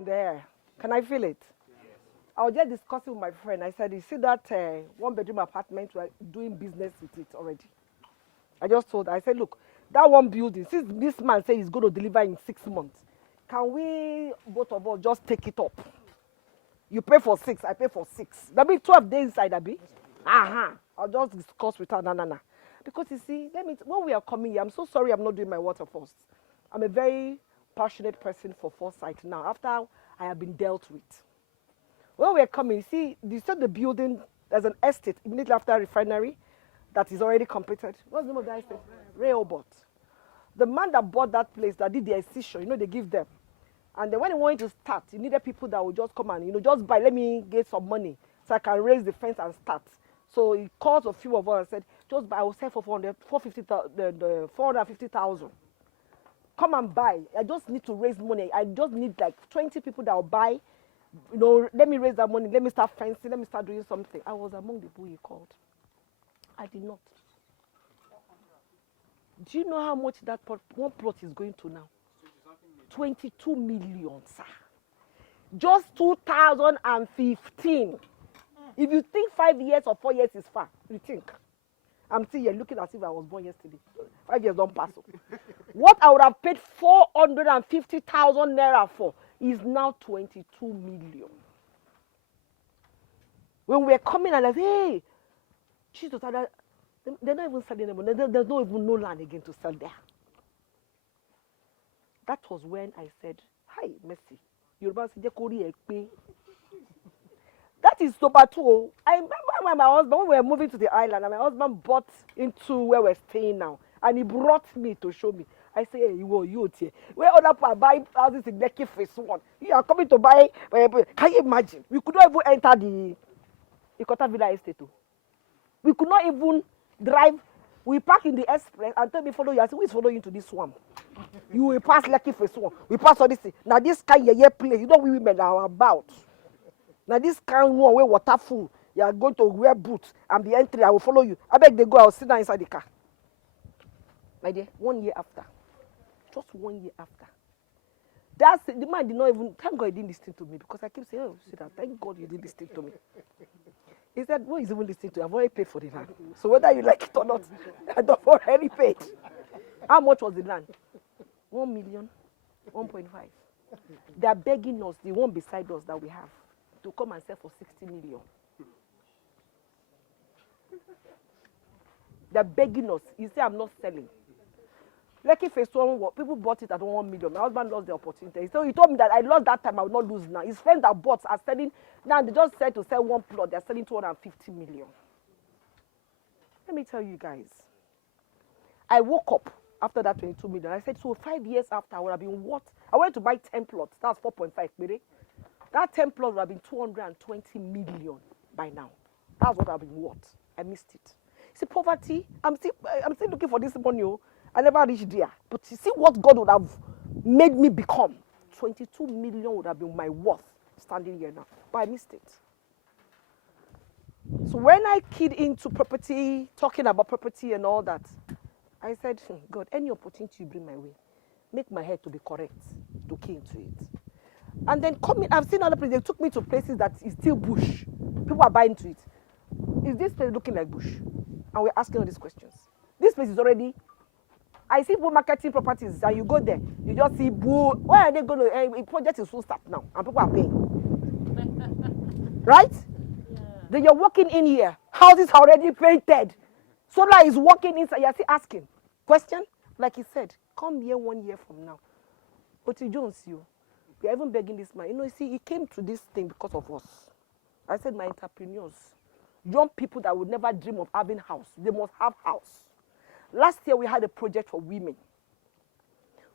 in the air. Can I feel it? I was just discussing with my friend. I said, you see that one-bedroom apartment, we're doing business with it already. I just told her, I said, look, that one building, since this man said he's going to deliver in 6 months, can we, both of us, just take it up? You pay for 6, I pay for 6. That be 12 days inside, that be? I'll just discuss with her, nah. Because you see, when we are coming here, I'm so sorry I'm not doing my water first. I'm a very passionate person for foresight now, after I have been dealt with. When we are coming, see, you saw the building, there's an estate immediately after refinery that is already completed. What's the name of that estate? Rehoboth. The man that bought that place, that did the excision, they give them. And then when he wanted to start, he needed people that would just come and, just buy, let me get some money so I can raise the fence and start. So he called a few of us and said, just buy, I will sell for 450,000. Come and buy. I just need to raise money. I just need like 20 people that will buy. Let me raise that money. Let me start fencing. Let me start doing something. I was among the people he called. I did not. Do you know how much that one plot is going to now? 22 million, sir. Just 2015. If you think 5 years or 4 years is far, you think. I'm still here looking as if I was born yesterday. 5 years don't pass. What I would have paid 450,000 naira for is now 22 million. When we're coming and I say, hey, Jesus, they're not even selling anymore. There's not even no land again to sell there. That was when I said, hi, Mercy. That is number 2. I remember when my husband, when we were moving to the island, and my husband bought into where we're staying now, and he brought me to show me. I say, hey, you here. Where other people buy houses in Lekki phase 1, you are coming to buy. Can you imagine? We could not even enter the Ikota Villa Estate. We could not even drive. We park in the express and tell me follow you. I say, who is following you to this swamp? You will pass Lekki phase 1. We pass all this thing. Now this kind of place, we women are about. Now this kind of one where water full, you are going to wear boots and be entry. I will follow you. I beg they go. I will sit down inside the car. My dear, 1 year after, just 1 year after, the man did not even. Thank God he didn't listen to me because I keep saying, "Oh, see that. Thank God you didn't listen to me." He said, "What is even listening to? I've already paid for the land. So whether you like it or not, I've already paid." How much was the land? 1 million, 1.5. They are begging us, the one beside us that we have, to come and sell for 60 million. They're begging us. You say I'm not selling. Lekki phase 1, people bought it at 1 million. My husband lost the opportunity. So he told me that I lost that time, I will not lose now. His friends that bought are selling, now they just said to sell one plot, they're selling 250 million. Let me tell you guys. I woke up after that 22 million. I said, so 5 years after, I would have been what? I wanted to buy 10 plots. That's 4.5 million. That 10 plots would have been 220 million by now. That's what I've been worth. I missed it. See, poverty, I'm still looking for this money. I never reached there. But you see what God would have made me become. 22 million would have been my worth standing here now. But I missed it. So when I keyed into property, talking about property and all that, I said, God, any opportunity you bring my way, make my head to be correct, to key into it. And then coming, I've seen other places, they took me to places that is still bush. People are buying to it. Is this place looking like bush? And we're asking all these questions. This place is already, I see people marketing properties, and you go there, you just see boo. Why are they going to, a project is full start now, and people are paying. Right? Yeah. Then you're walking in here, houses are already painted. Solar is walking inside, you're still asking. Question? Like he said, come here 1 year from now. But Jones, we are even begging this man. You see, he came to this thing because of us. I said, my entrepreneurs, young people that would never dream of having house, they must have house. Last year, we had a project for women.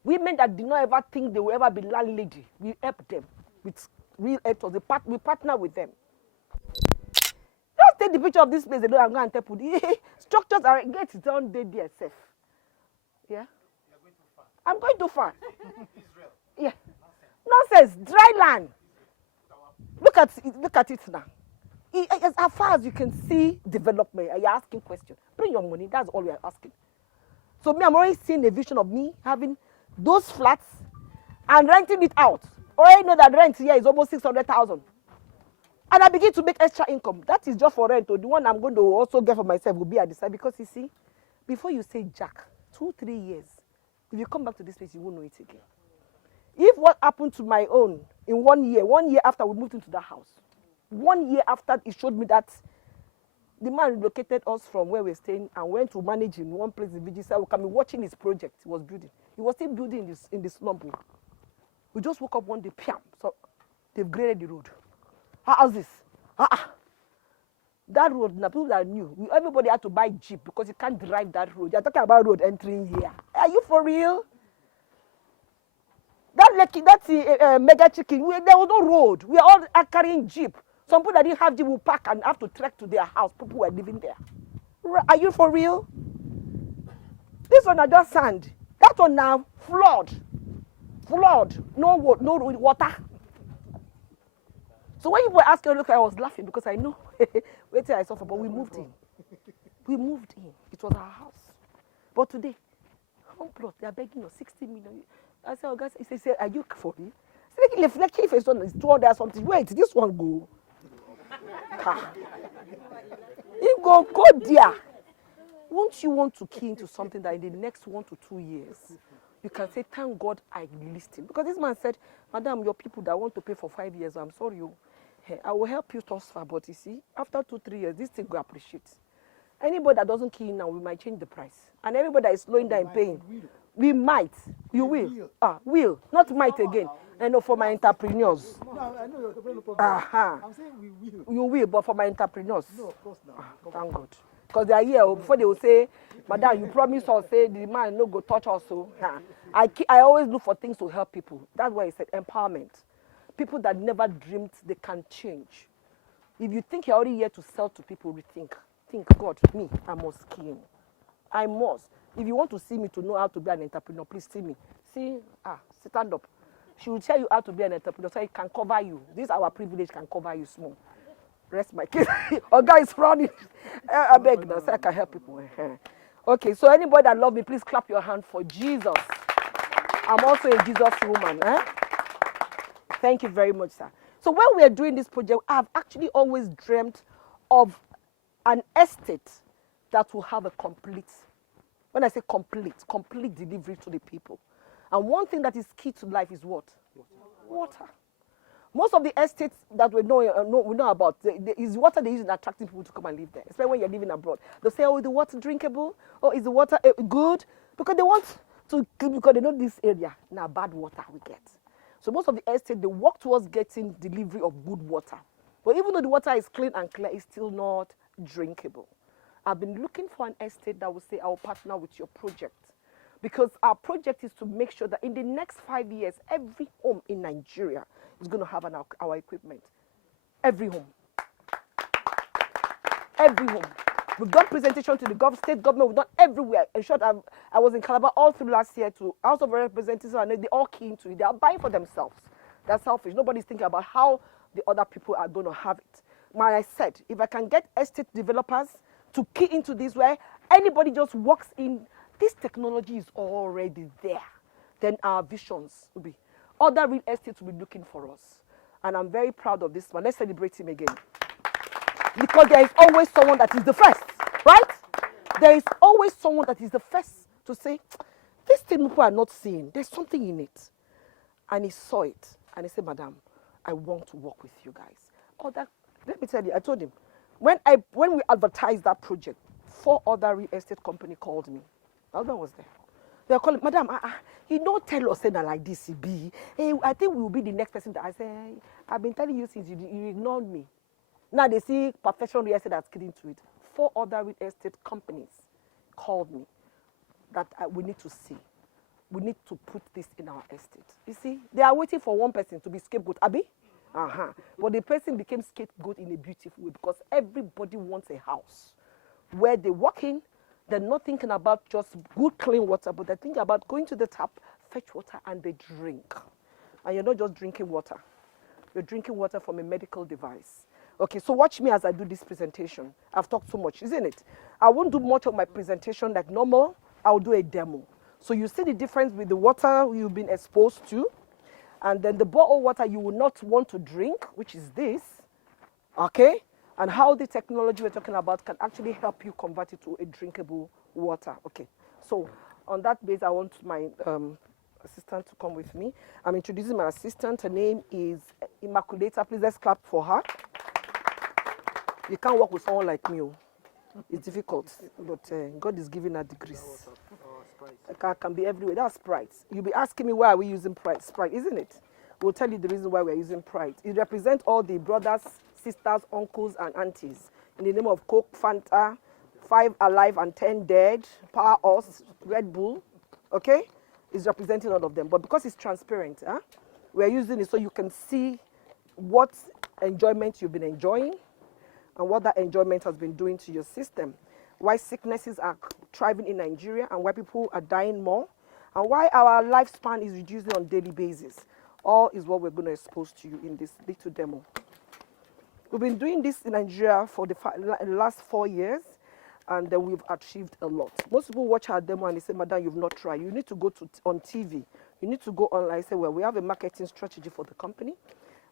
Women that did not ever think they will ever be landlady. We helped them with real help. We partner with them. Just take the picture of this place. They don't go and tell people. Structures are get it on there safe. Yeah? You're going too far. I'm going too far. Israel. Yeah. Nonsense. Dry land. Look at it now. As far as you can see development, you're asking questions. Bring your money. That's all we are asking. So I'm already seeing a vision of me having those flats and renting it out. already know that rent here is almost 600,000. And I begin to make extra income. That is just for rent. Or the one I'm going to also get for myself will be at the side. Because you see, before you say Jack, 2-3 years, if you come back to this place, you won't know it again. If what happened to my own in 1 year after we moved into that house, 1 year after it showed me that the man relocated us from where we're staying and went to manage in one place in Vigisa. We can be watching his project he was building. He was still building this in the slump. We just woke up one day, piam, so they've graded the road. How's this? That road, now people that knew, everybody had to buy Jeep because you can't drive that road. You're talking about road entering here. Are you for real? That's mega chicken. There was no road. We are all carrying Jeep. Some people that didn't have Jeep will park and have to trek to their house. People were living there. Are you for real? This one are just sand. That one now, flood. No water. So when you were asking, look, I was laughing because I know. Wait till I suffer, but we moved in. We moved in. It was our house. But today, home plot, they are begging us 60 million. I said, oh guys, he said, are you for me? If it's 200 something, wait, this one go. You go there. Won't you want to key into something that in the next 1 to 2 years, you can say, thank God I listened. Because this man said, Madam, your people that want to pay for 5 years, I'm sorry, I will help you transfer, but you see, after 2-3 years, this thing will appreciate. Anybody that doesn't key in now, we might change the price. And everybody that is slowing down paying, we might. You will. Will. Not might again. I know for my entrepreneurs. No, I know you're no problem. I'm saying we will. You will, but for my entrepreneurs. No, of course not. Thank God. Because they are here before they will say, Madam, you promised us, say the man no go touch us. So I always look for things to help people. That's why I said empowerment. People that never dreamed they can change. If you think you're already here to sell to people, rethink. Think, God, me, I must scheme. I must. If you want to see me to know how to be an entrepreneur, please see me. See, stand up. She will tell you how to be an entrepreneur, so it can cover you. This our privilege can cover you small. Rest my case. Oh, guys, running. I beg now, so I can help people. Okay, so anybody that love me, please clap your hand for Jesus. I'm also a Jesus woman. Thank you very much, sir. So when we are doing this project, I've actually always dreamt of an estate that will have a complete, when I say complete delivery to the people. And one thing that is key to life is what? Water. Most of the estates that we know about, is water they use in attracting people to come and live there, especially when you're living abroad. They say, oh, is the water drinkable? Or is the water good? Because they want to, because they know this area, now bad water we get. So most of the estates, they work towards getting delivery of good water. But even though the water is clean and clear, it's still not drinkable. I've been looking for an estate that will say, I will partner with your project. Because our project is to make sure that in the next 5 years, every home in Nigeria is going to have our equipment. Every home. Every home. We've done presentation to the state government. We've done everywhere. In short, I was in Calabar all through last year to House of Representatives, and they all key into it. They are buying for themselves. They're selfish. Nobody's thinking about how the other people are going to have it. Like I said, if I can get estate developers to key into this, where anybody just walks in, this technology is already there, then our visions will be, other real estates will be looking for us. And I'm very proud of this one. Let's celebrate him again. Because there is always someone that is the first, right? There is always someone that is the first to say, this thing people are not seeing, there's something in it. And he saw it, and he said, Madam, I want to work with you guys. Let me tell you, I told him, when we advertised that project, 4 other real estate company called me. My husband was there. They were calling, Madam, you don't tell us like this, be. Hey, I think we will be the next person that I say, I've been telling you since you ignored me. Now they see professional real estate that's getting to it. 4 other real estate companies called me that we need to see. We need to put this in our estate. You see, they are waiting for one person to be scapegoat, Abi? But the person became scapegoat in a beautiful way because everybody wants a house where they walk in, they're not thinking about just good, clean water, but they're thinking about going to the tap, fetch water, and they drink. And you're not just drinking water. You're drinking water from a medical device. Okay, so watch me as I do this presentation. I've talked so much, isn't it? I won't do much of my presentation like normal. I'll do a demo. So you see the difference with the water you've been exposed to. And then the bottled water you will not want to drink, which is this, okay? And how the technology we're talking about can actually help you convert it to a drinkable water, okay? So on that base, I want my assistant to come with me. I'm introducing my assistant. Her name is Immaculata. Please let's clap for her. You can't work with someone like me. It's difficult, but God is giving her degrees. I can be everywhere. That's Sprite. You'll be asking me why are we using Sprite, isn't it? We'll tell you the reason why we're using Sprite. It represents all the brothers, sisters, uncles, and aunties in the name of Coke, Fanta, 5 Alive and 10 Dead, Power Us, Red Bull, okay? It's representing all of them. But because it's transparent, we're using it so you can see what enjoyment you've been enjoying and what that enjoyment has been doing to your system. Why sicknesses are thriving in Nigeria and why people are dying more and why our lifespan is reducing on a daily basis. All is what we're going to expose to you in this little demo. We've been doing this in Nigeria for the last 4 years, and then we've achieved a lot. Most people watch our demo and they say, Madam, you've not tried. You need to go on TV. You need to go online. I say, well, we have a marketing strategy for the company.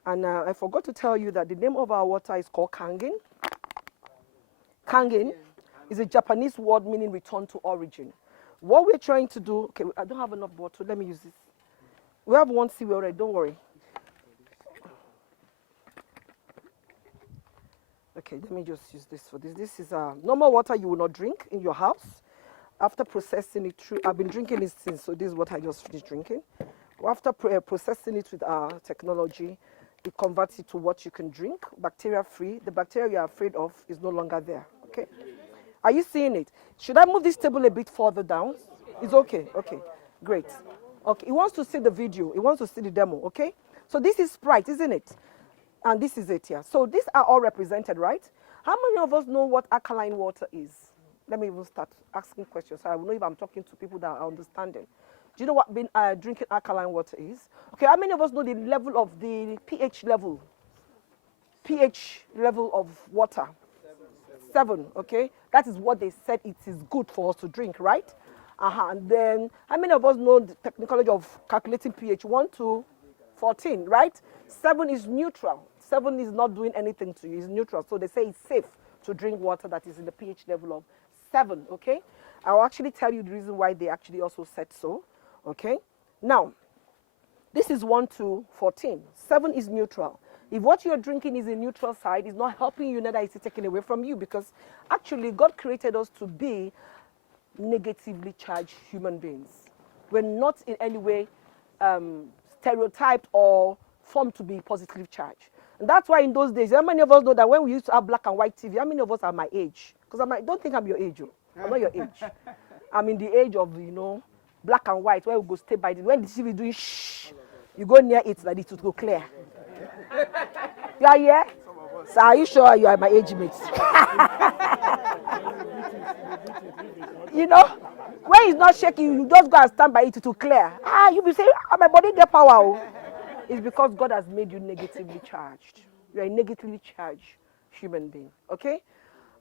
And I forgot to tell you that the name of our water is called Kangen. Kangen is a Japanese word meaning return to origin. What we're trying to do, okay, I don't have enough bottle. Let me use this. We have one CW already, don't worry. Okay, let me just use this for this. This is normal water you will not drink in your house. After processing it through, I've been drinking it since, so this is what I just finished drinking. After processing it with our technology, it converts it to what you can drink, bacteria-free. The bacteria you're afraid of is no longer there, okay? Are you seeing it? Should I move this table a bit further down? It's okay, okay, great. Okay, he wants to see the video. He wants to see the demo, okay? So this is Sprite, isn't it? And this is it here. So these are all represented, right? How many of us know what alkaline water is? Let me even start asking questions so I will know if I'm talking to people that are understanding. Do you know what drinking alkaline water is? Okay, how many of us know the level of the pH level? pH level of water? 7, okay? That is what they said it is good for us to drink, right? And then, how many of us know the technology of calculating pH? 1 to 14, right? 7 is neutral. 7 is not doing anything to you, it's neutral. So they say it's safe to drink water that is in the pH level of 7, okay? I'll actually tell you the reason why they actually also said so, okay? Now, this is 1 to 14. 7 is neutral. If what you're drinking is a neutral side, it's not helping you, neither is it taken away from you, because actually God created us to be negatively charged human beings. We're not in any way stereotyped or formed to be positively charged. And that's why in those days, how many of us know that when we used to have black and white TV, how many of us are my age? Because don't think I'm your age. I'm not your age. I'm in the age of, black and white, where we go stay by the, when the TV is doing shh, you go near it, like it will go clear. You are here? So are you sure you are my age mate? When it's not shaking, you just go and stand by it to clear. You be saying, my body get power. It's because God has made you negatively charged. You're a negatively charged human being, okay?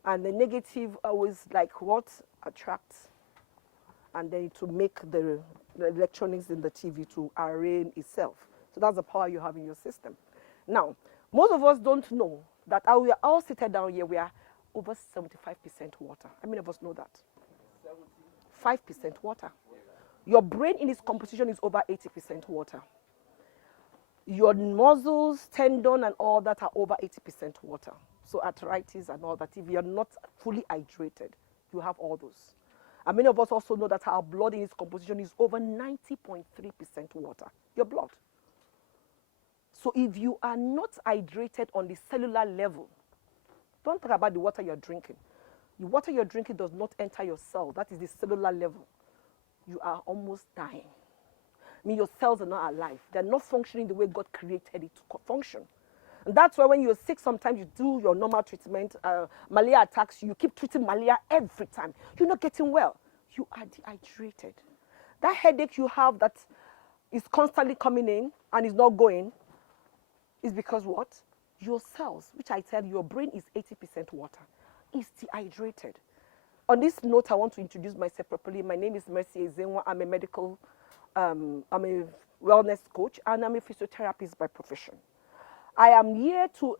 And the negative always like what attracts, and then to make the electronics in the TV to arrange itself. So that's the power you have in your system. Now, most of us don't know that we are all seated down here, we are over 75% water. How many of us know that? 5% water. Your brain in its composition is over 80% water. Your muscles, tendon, and all that are over 80% water. So arthritis and all that, if you're not fully hydrated, you have all those. And many of us also know that our blood in its composition is over 90.3% water. Your blood. So if you are not hydrated on the cellular level, don't talk about the water you're drinking. The water you're drinking does not enter your cell. That is the cellular level. You are almost dying. Your cells are not alive. They're not functioning the way God created it to function. And that's why when you're sick, sometimes you do your normal treatment. Malaria attacks you. You keep treating malaria every time. You're not getting well. You are dehydrated. That headache you have that is constantly coming in and is not going is because what? Your cells, which I tell you, your brain is 80% water, is dehydrated. On this note, I want to introduce myself properly. My name is Mercy Ezenwa. I'm a wellness coach, and I'm a physiotherapist by profession. I am here to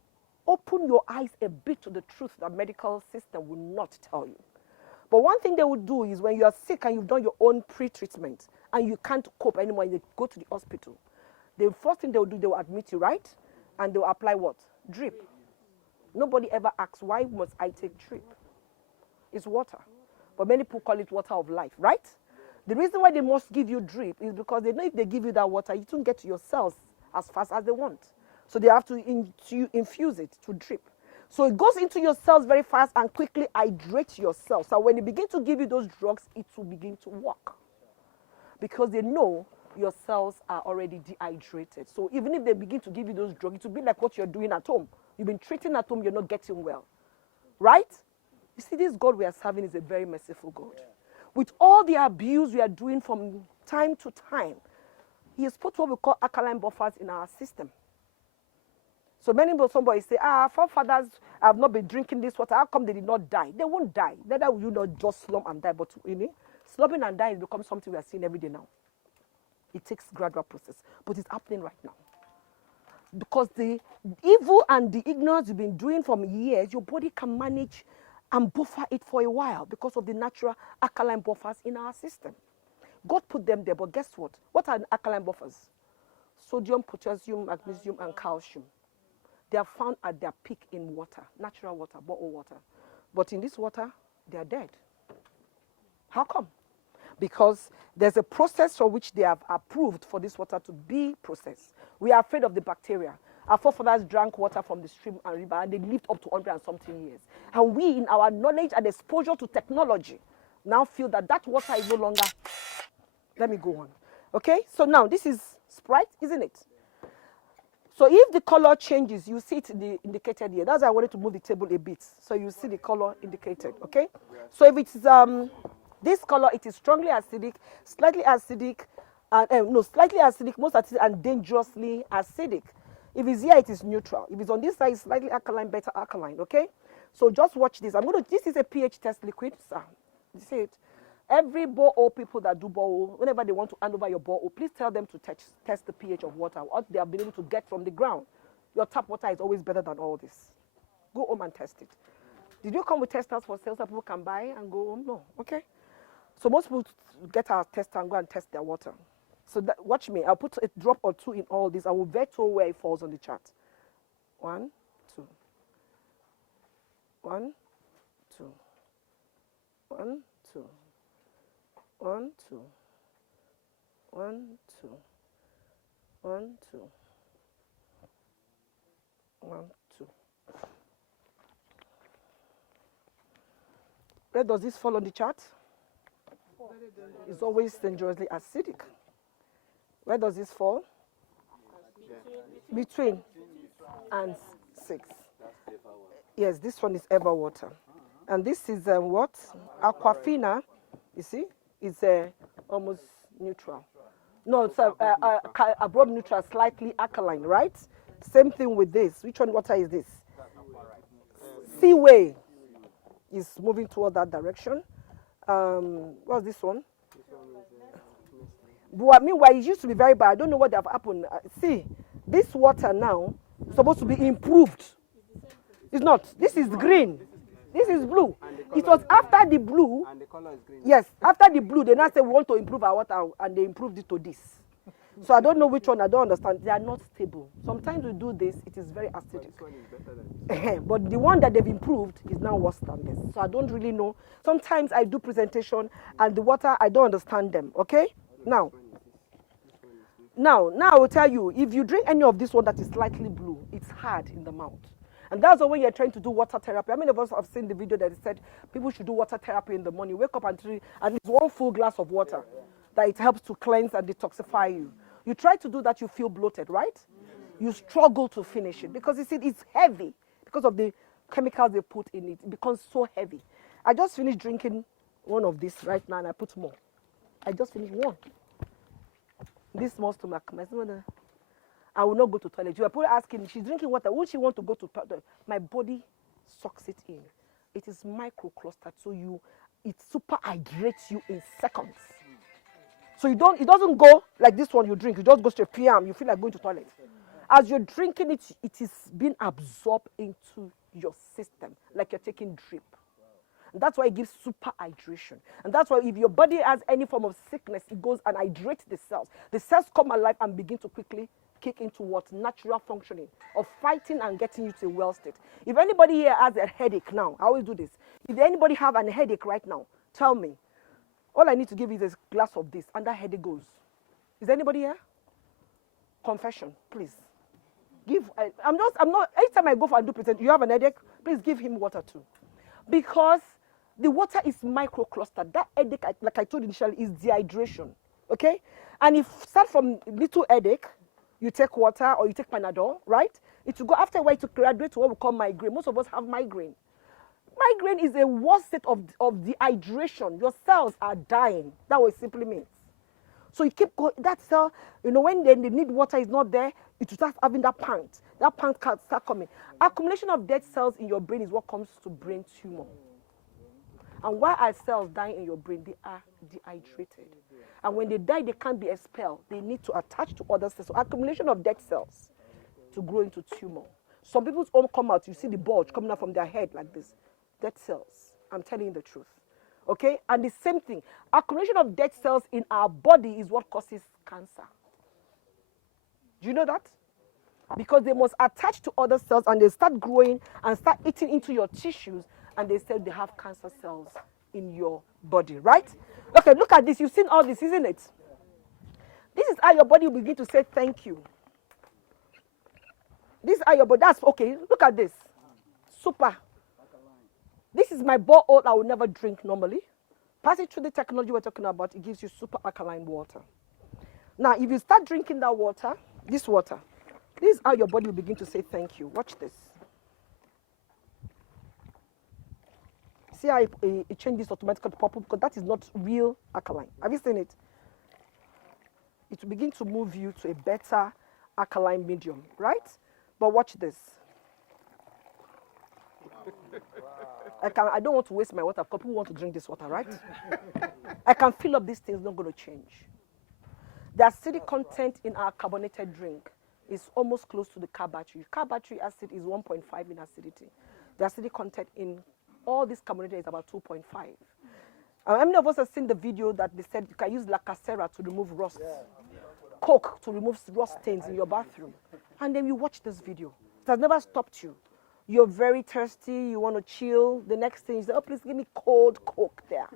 open your eyes a bit to the truth that medical system will not tell you. But one thing they will do is when you are sick and you've done your own pre-treatment and you can't cope anymore, you go to the hospital. The first thing they will do, they will admit you, right? And they will apply what? Drip. Nobody ever asks, why must I take drip? It's water. But many people call it water of life, right? The reason why they must give you drip is because they know if they give you that water, you don't get to your cells as fast as they want. So they have to infuse it to drip. So it goes into your cells very fast and quickly hydrates your cells. So when they begin to give you those drugs, it will begin to work. Because they know your cells are already dehydrated. So even if they begin to give you those drugs, it will be like what you're doing at home. You've been treating at home, you're not getting well. Right? You see, this God we are serving is a very merciful God. With all the abuse we are doing from time to time, He has put what we call alkaline buffers in our system. So many people, somebody say, our forefathers have not been drinking this water. How come they did not die? They won't die. Neither will you not just slump and die. But slumping and dying has become something we are seeing every day now. It takes gradual process. But it's happening right now. Because the evil and the ignorance you've been doing from years, your body can manage and buffer it for a while because of the natural alkaline buffers in our system. God put them there, but guess what? What are alkaline buffers? Sodium, potassium, magnesium, and calcium. They are found at their peak in water, natural water, bottled water. But in this water, they are dead. How come? Because there's a process for which they have approved for this water to be processed. We are afraid of the bacteria. Our forefathers drank water from the stream and river, and they lived up to 100 and something years. And we, in our knowledge and exposure to technology, now feel that that water is no longer. Let me go on. Okay? So now, this is Sprite, isn't it? So if the color changes, you see it indicated here. That's why I wanted to move the table a bit. So you see the color indicated, okay? So if it's this color, it is strongly acidic, slightly acidic, slightly acidic, most acidic, and dangerously acidic. If it's here, it is neutral. If it's on this side, it's slightly alkaline, better alkaline, okay? So just watch this. This is a pH test liquid, sir. You see it? Every borehole people that do borehole, whenever they want to hand over your borehole, please tell them to test the pH of water, what they have been able to get from the ground. Your tap water is always better than all this. Go home and test it. Did you come with testers for sales that people can buy and go home? No. Okay. So most people get our tester and go and test their water. So watch me. I'll put a drop or two in all this. I will veto where it falls on the chart. 1, 2. 1, 2. 1, 2. 1, 2. 1, 2. 1, 2. 1, 2. Where does this fall on the chart? It's always dangerously acidic. Where does this fall? Between and 6. Yes, this one is ever water. And this is what? Aquafina. You see? It's almost neutral. No, it's above neutral, slightly alkaline, right? Same thing with this. Which one water is this? Seaway is moving toward that direction. What's this one? But meanwhile, it used to be very bad. I don't know what have happened. See, this water now is supposed to be improved. It's not. This is green. This is blue. It was after the blue. And the color is green. Yes, after the blue, they now say we want to improve our water, and they improved it to this. So I don't know which one. I don't understand. They are not stable. Sometimes we do this. It is very acidic. This one is better than But the one that they've improved is now worse than this. So I don't really know. Sometimes I do presentation, and the water, I don't understand them. Okay? Now I will tell you, if you drink any of this one that is slightly blue, it's hard in the mouth. And that's the way you're trying to do water therapy. How many of us have seen the video that said people should do water therapy in the morning? Wake up and drink at least 1 full glass of water. That it helps to cleanse and detoxify you. You try to do that, you feel bloated, right? You struggle to finish it because you see it's heavy because of the chemicals they put in it. It becomes so heavy. I just finished drinking one of this right now and I put more. I just finished one. This small stomach. I will not go to toilet. You are probably asking, she's drinking water. Would she want to go to toilet? My body sucks it in. It is microclustered, so it super hydrates you in seconds. So it doesn't go like this one you drink. You just go straight PM. You feel like going to toilet. As you're drinking it, it is being absorbed into your system, like you're taking drip. And that's why it gives super hydration. And that's why if your body has any form of sickness, it goes and hydrates the cells. The cells come alive and begin to quickly kick into what? Natural functioning of fighting and getting you to a well state. If anybody here has a headache now, I always do this. If anybody have a headache right now, tell me. All I need to give you is a glass of this, and that headache goes. Is anybody here? Confession, please. I'm not, anytime I go for a do present, you have an headache, please give him water too. Because the water is microcluster. That headache, like I told you initially, is dehydration, okay? And if start from little headache, you take water or you take Panadol, right? It will go after a while to graduate to what we call migraine. Most of us have migraine. Migraine is a worse state of dehydration. Your cells are dying. That what it simply means. So you keep going, that cell, when they need water is not there, it will start having that pant. That pant can start coming. Accumulation of dead cells in your brain is what comes to brain tumor. And why are cells dying in your brain? They are dehydrated. And when they die, they can't be expelled. They need to attach to other cells. So accumulation of dead cells to grow into tumor. Some people's own come out, you see the bulge coming out from their head like this. Dead cells. I'm telling you the truth. Okay? And the same thing. Accumulation of dead cells in our body is what causes cancer. Do you know that? Because they must attach to other cells and they start growing and start eating into your tissues, and they say they have cancer cells in your body, right? Okay, look at this. You've seen all this, isn't it? This is how your body will begin to say thank you. This is how your body, that's okay. Look at this. Super. This is my borehole I will never drink normally. Pass it through the technology we're talking about, it gives you super alkaline water. Now, if you start drinking that water, this is how your body will begin to say thank you. Watch this. See how it changes automatically to purple, because that is not real alkaline. Have you seen it? It will begin to move you to a better alkaline medium, right? But watch this. I don't want to waste my water because people want to drink this water, right? I can fill up these things, not going to change. The acidic content in our carbonated drink is almost close to the car battery. Car battery acid is 1.5 in acidity. The acidic content in all this carbonated is about 2.5. How many of us have seen the video that they said you can use lacacera to remove rust? Yeah. Coke to remove rust stains in your bathroom. And then you watch this video. It has never stopped you. You're very thirsty, you want to chill. The next thing you say, oh, please give me cold Coke there.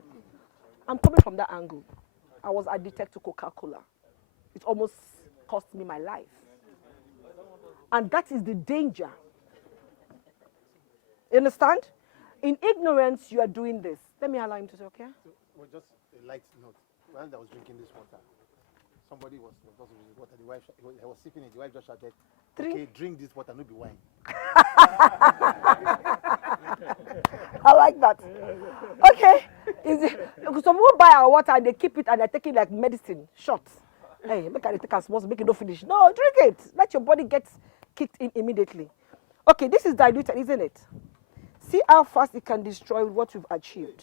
I'm coming from that angle. I was addicted to Coca-Cola. It almost cost me my life. And that is the danger. You understand? In ignorance, you are doing this. Let me allow him to talk, yeah? Well, just a light note. While I was drinking this water, somebody was just drinking water. The wife, I was sipping it. The wife just shouted, okay, drink this water, no be wine. I like that. Okay. Some people buy our water and they keep it and they take it like medicine, shots. Hey, make it take a small, make it not finish. No, drink it. Let your body get kicked in immediately. Okay, this is diluted, isn't it? See how fast it can destroy what you've achieved.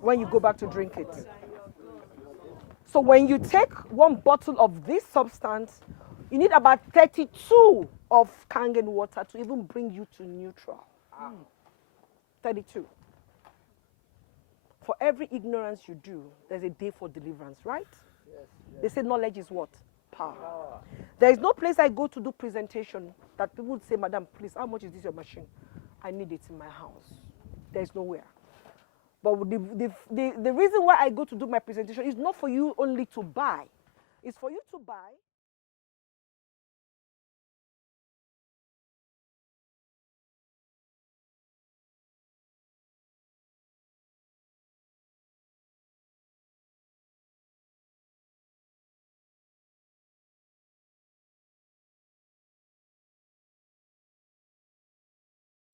When you go back to drink it. So when you take one bottle of this substance, you need about 32 of Kangen water to even bring you to neutral. 32. For every ignorance you do, there's a day for deliverance, right? Yes. They say knowledge is what? Power. There is no place I go to do presentation that people would say, Madam, please, how much is this your machine? I need it in my house. There is nowhere. But the reason why I go to do my presentation is not for you only to buy. It's for you to buy.